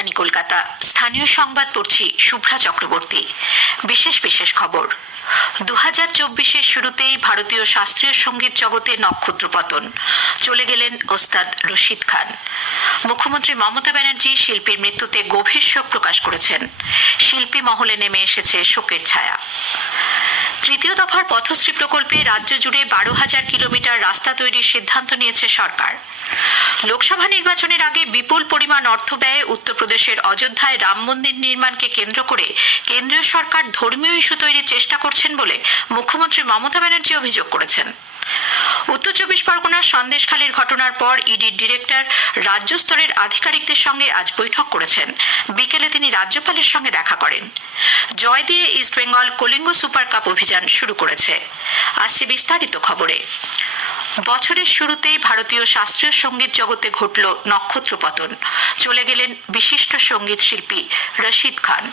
আকাশবাণী কলকাতা। স্থানীয় সংবাদ পড়ছি শুভ্রা চক্রবর্তী। বিশেষ খবর। 2024-এর শুরুতেই ভারতীয় শাস্ত্রীয় সঙ্গীত জগতে নক্ষত্র পতন। চলে গেলেন ওস্তাদ রশিদ খান। মুখ্যমন্ত্রী মমতা ব্যানার্জি শিল্পীর মৃত্যুতে গভীর শোক প্রকাশ করেছেন। শিল্পী মহলে নেমে এসেছে শোকের ছায়া। তৃতীয় দফার পথশ্রী প্রকল্পে রাজ্য জুড়ে 12,000 কিলোমিটার রাস্তা তৈরির সিদ্ধান্ত নিয়েছে সরকার। লোকসভা নির্বাচনের আগে বিপুল পরিমাণ অর্থ ব্যয়ে উত্তরপ্রদেশের অযোধ্যায় রাম মন্দির নির্মাণকে কেন্দ্র করে কেন্দ্রীয় সরকার ধর্মীয় ইস্যু তৈরির চেষ্টা করছেন বলে মুখ্যমন্ত্রী মমতা ব্যানার্জি অভিযোগ করেছেন। উত্তর 24 পরগনার সন্দেশখালীর ঘটনার পর ইডির ডিরেক্টর রাজ্য স্তরের আধিকারিকদের সঙ্গে আজ বৈঠক করেছেন। বিকেলে তিনি রাজ্যপালের সঙ্গে দেখা করেন। জয় দিয়ে ইস্টবেঙ্গল কলিঙ্গ সুপার কাপ অভিযান শুরু করেছে। আসছে বিস্তারিত খবরে। বছরের শুরুতেই ভারতীয় শাস্ত্রীয় সঙ্গীত জগতে ঘটল নক্ষত্র পতন। চলে গেলেন বিশিষ্ট সঙ্গীত শিল্পী রশিদ খান।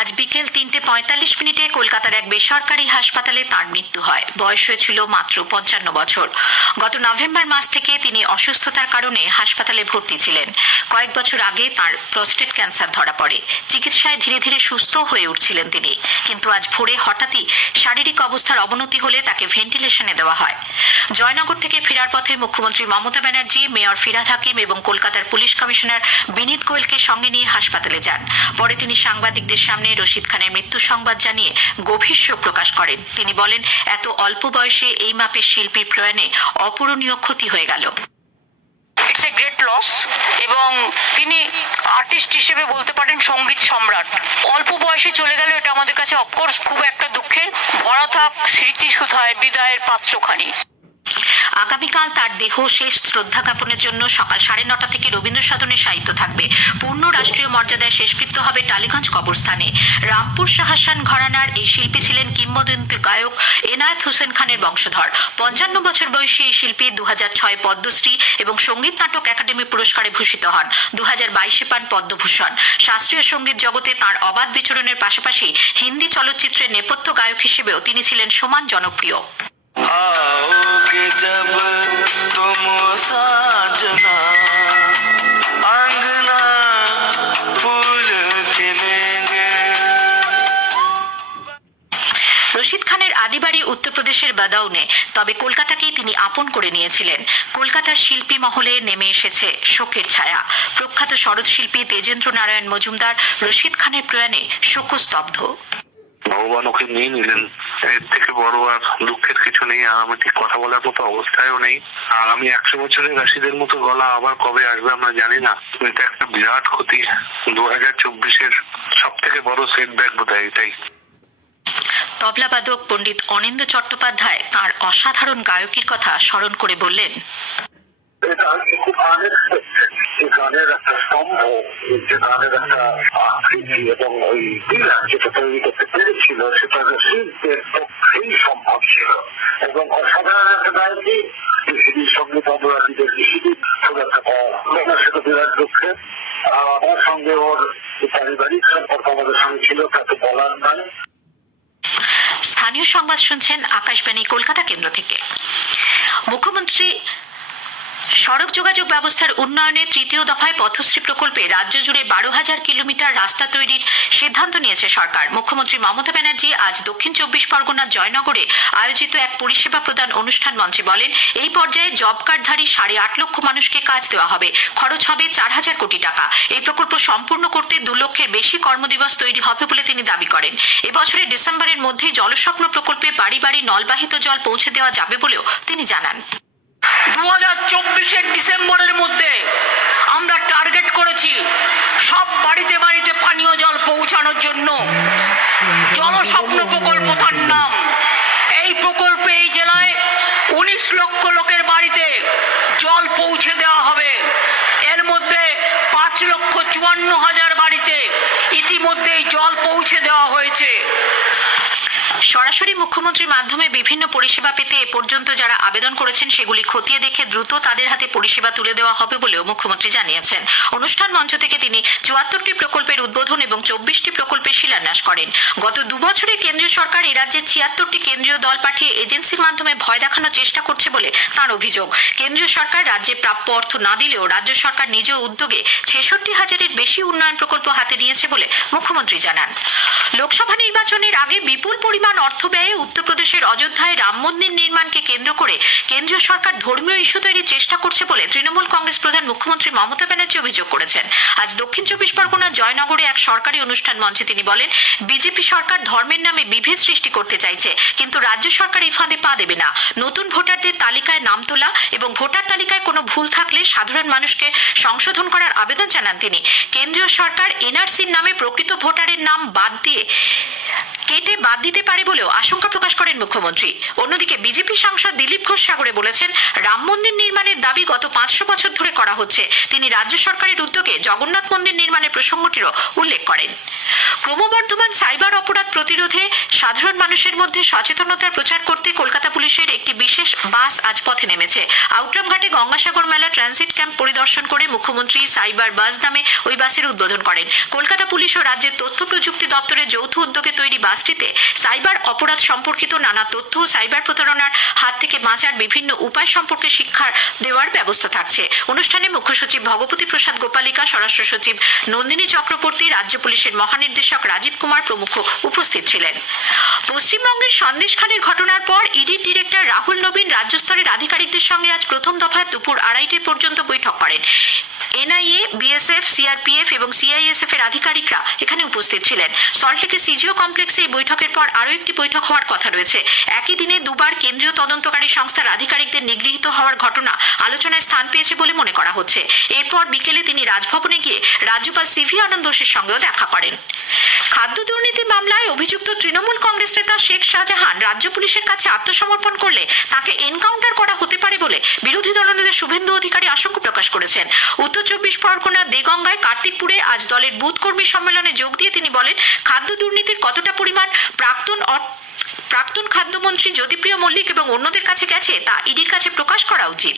আজ বিকেল 3:45 কলকাতার এক বেসরকারি হাসপাতালে তাঁর মৃত্যু হয়। বয়স হয়েছিল মাত্র 55 বছর। গত নভেম্বর মাস থেকে তিনি অসুস্থতার কারণে হাসপাতালে ভর্তি ছিলেন। কয়েক বছর আগে তাঁর প্রস্টেট ক্যান্সার ধরা পড়ে। চিকিৎসায় ধীরে ধীরে সুস্থ হয়ে উঠছিলেন তিনি, কিন্তু আজ ভোরে হঠাৎই শারীরিক অবস্থার অবনতি হলে তাকে ভেন্টিলেশনে দেওয়া হয়। জয়নগর থেকে ফেরার পথে মুখ্যমন্ত্রী মমতা ব্যানার্জি, মেয়র ফিরহাদ হাকিম এবং কলকাতার পুলিশ কমিশনার বিনীত গোয়েলকে সঙ্গে নিয়ে হাসপাতালে যান। পরে তিনি সাংবাদিকদের সামনে রশিদ খানের মৃত্যু সংবাদ জানিয়ে গভীর শোক প্রকাশ করেন। তিনি বলেন, এত অল্প বয়সে এই মাপের শিল্পীর প্রয়াণে অপূরণীয় ক্ষতি হয়ে গেল। ইটস এ গ্রেট লস, এবং তিনি আর্টিস্ট হিসেবে বলতে পারেন সঙ্গীত সম্রাট। অল্প বয়সে চলে গেল, এটা আমাদের কাছে অফকোর্স খুব একটা দুঃখের। ভরা থাক স্মৃতি সুধায় বিদায়ের পাত্রখানি। আগামীকাল তার দেহ শেষ শ্রদ্ধা জ্ঞাপনের জন্য সকাল 9:30 থেকে রবীন্দ্র সদনে শায়িত থাকবে। পূর্ণ রাষ্ট্রীয় মর্যাদায় শেষকৃত্য হবে টালিগঞ্জ কবরস্থানে। রামপুর শাহসান ঘরানার এই শিল্পী ছিলেন কিংবদন্তি গায়ক এনায়েত হোসেন খানের বংশধর। 55 বছর বয়সী এই শিল্পী 2006 পদ্মশ্রী এবং সঙ্গীত নাটক একাডেমি পুরস্কারে ভূষিত হন। 2022 পান পদ্মভূষণ। শাস্ত্রীয় সঙ্গীত জগতে তাঁর অবাধ বিচরণের পাশাপাশি হিন্দি চলচ্চিত্রের নেপথ্য গায়ক হিসেবেও তিনি ছিলেন সমান জনপ্রিয়। आओगे जब तुम साजना अंगना फूल खिलेंगे। রশিদ খানের আদিবাড়ি উত্তরপ্রদেশের বাদাউনে, তবে কলকাতাকেই তিনি আপন করে নিয়েছিলেন। কলকাতার শিল্পী মহলে নেমে এসেছে শোকের ছায়া। প্রখ্যাত সরোদ শিল্পী তেজেন্দ্র নারায়ণ মজুমদার রশিদ খানের প্রয়াণে শোকস্তব্ধ। ভগবান ওকে নিয়ে নিলেন, এর থেকে বড় আর দুঃখের কিছু নেই। আর আমি ঠিক কথা বলার মতো অবস্থায়ও নেই। আর আমি 100 বছরের রাশিদের মতো গলা আবার কবে আসবে আমরা জানি না। এটা একটা বিরাট ক্ষতি। 2024-এর সব থেকে বড় সেটব্যাক বোধহয় এটাই। তবলাবাদক পণ্ডিত অনিন্দ্য চট্টোপাধ্যায় তাঁর অসাধারণ গায়কির কথা স্মরণ করে বললেন, গানের একটা স্তম্ভ, যে গানের একটা আকৃতি এবং ওই পিলার যেটা তৈরি করতে পেরেছিল, সেটা শিল্পের পক্ষেই সম্ভব ছিল। এবং অসাধারণ একটা গায়কি পৃথিবীর সঙ্গীত অপরাধীদের পৃথিবীর খুব একটা কম, সেটা বিরাট দুঃখের। আমার সঙ্গে ওর পারিবারিক সম্পর্ক আমাদের সঙ্গে ছিল, তাতে বলার নাই। স্থানীয় সংবাদ শুনছেন আকাশবাণী কলকাতা কেন্দ্র থেকে। মুখ্যমন্ত্রী সড়ক যোগাযোগ ব্যবস্থার উন্নয়নে তৃতীয় দফায় পথশ্রী প্রকল্পে রাজ্য জুড়ে 12,000 কিলোমিটার রাস্তা তৈরির সিদ্ধান্ত নিয়েছে সরকার। মুখ্যমন্ত্রী মমতা ব্যানার্জি আজ দক্ষিণ 24 পরগনার জয়নগরে আয়োজিত এক পরিষেবা প্রদান অনুষ্ঠান মঞ্চে বলেন, এই পর্যায়ে জব কার্ডধারী 8.5 লক্ষ মানুষকে কাজ দেওয়া হবে। খরচ হবে 4,000 কোটি টাকা। এই প্রকল্প সম্পূর্ণ করতে 2 লক্ষের বেশি কর্মদিবস তৈরি হবে বলে তিনি দাবি করেন। এবছরের ডিসেম্বরের মধ্যেই জলস্বপ্ন প্রকল্পে বাড়ি বাড়ি নলবাহিত জল পৌঁছে দেওয়া যাবে বলেও তিনি জানান। 2024-এর ডিসেম্বরের মধ্যে আমরা টার্গেট করেছি সব বাড়িতে বাড়িতে পানীয় জল পৌঁছানোর জন্য। জলস্বপ্ন প্রকল্প তার নাম। এই প্রকল্পে এই জেলায় 19 লক্ষ লোকের বাড়িতে জল পৌঁছে দেওয়া হবে। এর মধ্যে 5,54,000 বাড়িতে ইতিমধ্যেই জল পৌঁছে দেওয়া হয়েছে। সরাসরি মুখ্যমন্ত্রীর মাধ্যমে বিভিন্ন পরিষেবা পেতে এ পর্যন্ত যারা আবেদন করেছেন সেগুলি খতিয়ে দেখে দ্রুত তাদের হাতে পরিষেবা তুলে দেওয়া হবে বলেও মুখ্যমন্ত্রী জানিয়েছেন। অনুষ্ঠান মঞ্চ থেকে তিনি ৭৪টি প্রকল্পের উদ্বোধন এবং ২৪টি প্রকল্পের শিলান্যাস করেন। গত ২ বছরে কেন্দ্রীয় সরকার এ রাজ্যে ৭৬টি কেন্দ্রীয় দল পাঠিয়ে এজেন্সির মাধ্যমে ভয় দেখানোর চেষ্টা করছে বলে তাঁর অভিযোগ। কেন্দ্রীয় সরকার রাজ্যে প্রাপ্য অর্থ না দিলেও রাজ্য সরকার নিজ উদ্যোগে ৬৬,০০০-এর বেশি উন্নয়ন প্রকল্প হাতে নিয়েছে বলে মুখ্যমন্ত্রী জানান। লোকসভা নির্বাচনের আগে বিপুল পরিমাণ অর্থ ব্যয়ে উত্তরপ্রদেশের অযোধ্যায় রাম মন্দির নির্মাণকে কেন্দ্র করে কেন্দ্রীয় সরকার ধর্মীয় ইস্যু তৈরির চেষ্টা করছে বলে তৃণমূল কংগ্রেস প্রধান মুখ্যমন্ত্রী মমতা ব্যানার্জি অভিযোগ করেছেন। আজ দক্ষিণ চব্বিশ পরগনার জয়নগরে এক সরকারি অনুষ্ঠান মঞ্চে তিনি বলেন, বিজেপি সরকার ধর্মের নামে বিভেদ সৃষ্টি করতে চাইছে, কিন্তু রাজ্য সরকার এই ফাঁদে পা দেবে না। নতুন ভোটারদের তালিকায় নাম তোলা এবং ভোটার তালিকায় কোনো ভুল থাকলে সাধারণ মানুষকে সংশোধন করার আবেদন জানান তিনি। কেন্দ্রীয় সরকার এনআরসির নামে প্রকৃত ভোটারের নাম কেটে বাদ দিতে পারে বলেও আশঙ্কা প্রকাশ করেন মুখ্যমন্ত্রী। অন্যদিকে বিজেপি সাংসদ দিলীপ ঘোষ সাগরে বলেছেন, রাম মন্দির নির্মাণের দাবি গত ৫০০ বছর ধরে করা হচ্ছে। তিনি রাজ্য সরকারের উদ্যোগে জগন্নাথ মন্দির নির্মাণের প্রসঙ্গটিরও উল্লেখ করেন। ক্রমবর্ধমান সাইবার অপরাধ প্রতিরোধে সাধারণ মানুষের মধ্যে সচেতনতার প্রচার করতে কলকাতা পুলিশের একটি বিশেষ বাস আজ পথে নেমেছে। আউটরামঘাটে গঙ্গাসাগর মেলা ট্রানজিট ক্যাম্প পরিদর্শন করে মুখ্যমন্ত্রী সাইবার বাস নামে ওই বাসের উদ্বোধন করেন। কলকাতা পুলিশ ও রাজ্যের তথ্য প্রযুক্তি দপ্তরের যৌথ উদ্যোগে তৈরি বাসটিতে সাইবার অপরাধ সম্পর্কিত নানা তথ্য, সাইবার প্রতারণার হাত থেকে বাঁচার বিভিন্ন উপায় সম্পর্কে শিক্ষা দেওয়ার ব্যবস্থা থাকছে। অনুষ্ঠানে মুখ্য সচিব ভগবতী প্রসাদ গোপালিকা, স্বরাষ্ট্র সচিব নন্দিনী চক্রবর্তী, রাজ্য পুলিশের মহানির্দেশক রাজীব কুমার প্রমুখ উপস্থিত ছিলেন। পশ্চিমবঙ্গের সন্দেশখালির ঘটনার পর ইডির ডিরেক্টর রাহুল নবীন রাজ্য স্তরের আধিকারিকদের সঙ্গে আজ প্রথম দফায় দুপুর ২:৩০ পর্যন্ত বৈঠক করেন। এনআইএ, বিএসএফ, সিআরপিএফ এবং সিআইএসএফ এর আধিকারিকরা এখানে উপস্থিত ছিলেন। সল্টলেকে সিজিও কমপ্লেক্সে এই বৈঠকের পর আরও একটি বৈঠক হওয়ার কথা রয়েছে। একই দিনে দুবার কেন্দ্রীয় তদন্তকারী সংস্থার আধিকারিকদের নিগৃহীত হওয়ার ঘটনা আলোচনায় স্থান পেয়েছে বলে মনে করা হচ্ছে। এরপর বিকেলে তিনি রাজভবনে গিয়ে রাজ্যপাল সিভি আনন্দ বোসের সঙ্গেও দেখা করেন। খাদ্য দুর্নীতি মামলায় অভিযুক্ত তৃণমূল কংগ্রেস নেতা শেখ শাহজাহান রাজ্য পুলিশের কাছে আত্মসমর্পণ করলে তাকে এনকাউন্টার করা হতে পারে বলে বিরোধী দলনেতা শুভেন্দু অধিকারী আশঙ্কা প্রকাশ করেছেন। উত্তর চব্বিশ পরগনার দেগঙ্গায় কার্তিকপুরে আজ দলের বুথ কর্মী সম্মেলনে যোগ দিয়ে তিনি বলেন, খাদ্য দুর্নীতির কতটা পরিমাণ প্রাক্তন খাদ্যমন্ত্রী জ্যোতিপ্রিয় মল্লিক এবং অন্যদের কাছে গেছে তা ইডির কাছে প্রকাশ করা উচিত।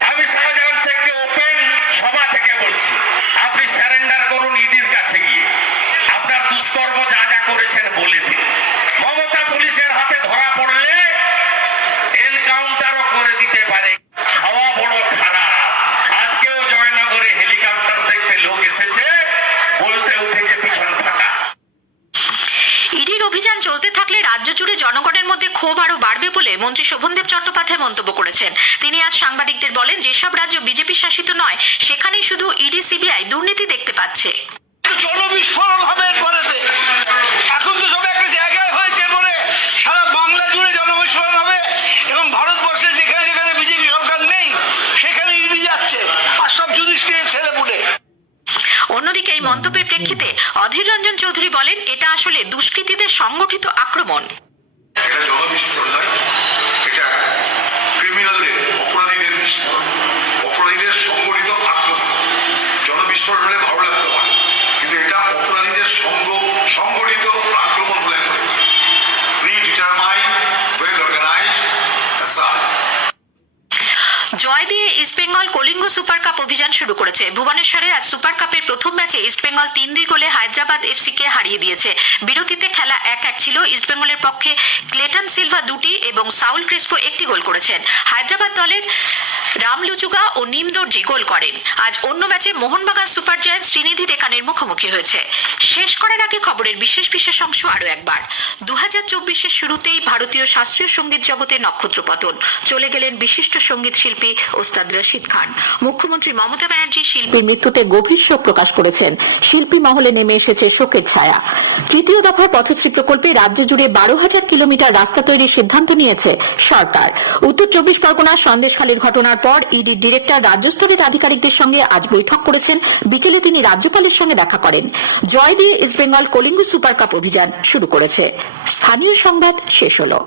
আমি শাহজাহান শেখকে ওপেন সভা থেকে বলছি, আপনি সারেন্ডার করুন ইডির কাছে গিয়ে, আপনার দুষ্কর্ম যা যা করেছেন বলে দিন। মমতা পুলিশের হাতে ধরা পড়লে এনকাউন্টারও করে দিতে পারে। খাওয়া বড় খারাপ। আজকেও জয়নগরে হেলিকপ্টার দেখতে লোক এসেছে, বলতে উঠেছে পিছন ফাঁকা। ইডির অভিযান চলতে থাকলে রাজ্য জুড়ে জনগণের মধ্যে ক্ষোভ আরো বাড়বে বলে মন্ত্রী শোভনদেব চট্টোপাধ্যায় মন্তব্য করেছেন। তিনি আজ সাংবাদিকদের বলেন, যেসব রাজ্য বিজেপি শাসিত নয় সেখানেই শুধু ইডি সিবিআই দুর্নীতি দেখতে পাচ্ছে। জনবিস্ফোরণ হবে এরপরেতে। এখন তো সব একটা জায়গায় হয়েছে বলে সারা বাংলা জুড়ে জনবিস্ফোরণ হবে এবং ভারতবর্ষে যেখানে যেখানে বিজেপি সরকার নেই সেখানে ইডি যাচ্ছে আর সব যুধিষ্ঠিরের ছেলেপুলে। অন্যদিকে এই মন্তব্যের প্রেক্ষিতে অধীর রঞ্জন চৌধুরী বলেন, এটা আসলে দুষ্কৃতীদের সংগঠিত আক্রমণ। এটা জনবিস্ফোরণ নয়, এটা ক্রিমিনালদের, অপরাধীদের বিস্ফোরণ, অপরাধীদের সংগঠিত আক্রমণ। জনবিস্ফোরণ হলে ভালো লাগতে পারে, কিন্তু এটা অপরাধীদের সংগঠিত আক্রমণ বলে মনে করি। Predetermined, well organised assault. জয় দিয়ে ইস্টবেঙ্গল কলিঙ্গ সুপার কাপ অভিযান শুরু করেছে। ভুবনেশ্বরে আজ সুপার কাপের প্রথম ম্যাচে ইস্টবেঙ্গল ৩-২ গোলে হায়দ্রাবাদ এফসিকে হারিয়ে দিয়েছে। বিরতিতে খেলা ১-১ ছিল। ইস্টবেঙ্গলের পক্ষে ক্লেটন সিলভা ২টি এবং সাউল ক্রেসপো ১টি গোল করেছেন। হায়দ্রাবাদ দলের রাম লুচুগা ও নিম দর্জি গোল করেন। আজ অন্য ম্যাচে মোহনবাগান সুপার জায়ান্টস ত্রিনিধি ডেকানের মুখোমুখি হয়েছে। শেষ করার আগে খবরের বিশেষ অংশ আরও একবার। ২০২৪-এর শুরুতেই ভারতীয় শাস্ত্রীয় সঙ্গীত জগতে নক্ষত্রপতন। চলে গেলেন বিশিষ্ট সঙ্গীত শিল্পী ওস্তাদ রশিদ খান। মুখ্যমন্ত্রী মমতা ব্যানার্জি শিল্পীর মৃত্যুতে গভীর শোক প্রকাশ করেছেন। শিল্পী মহলে নেমে এসেছে শোকের ছায়া। তৃতীয় দফার পথশ্রী প্রকল্পে রাজ্য জুড়ে ১২,০০০ কিলোমিটার রাস্তা তৈরির সিদ্ধান্ত নিয়েছে সরকার। উত্তর চব্বিশ পরগনার সন্দেশখালির ঘটনার পর ইডির ডিরেক্টর রাজ্য স্তরের আধিকারিকদের সঙ্গে আজ বৈঠক করেছেন। বিকেলে তিনি রাজ্যপালের সঙ্গে দেখা করেন। জয় দিয়ে ইস্টবেঙ্গল কলিঙ্গ সুপার কাপ অভিযান শুরু করেছে। স্থানীয় সংবাদ শেষ হলো।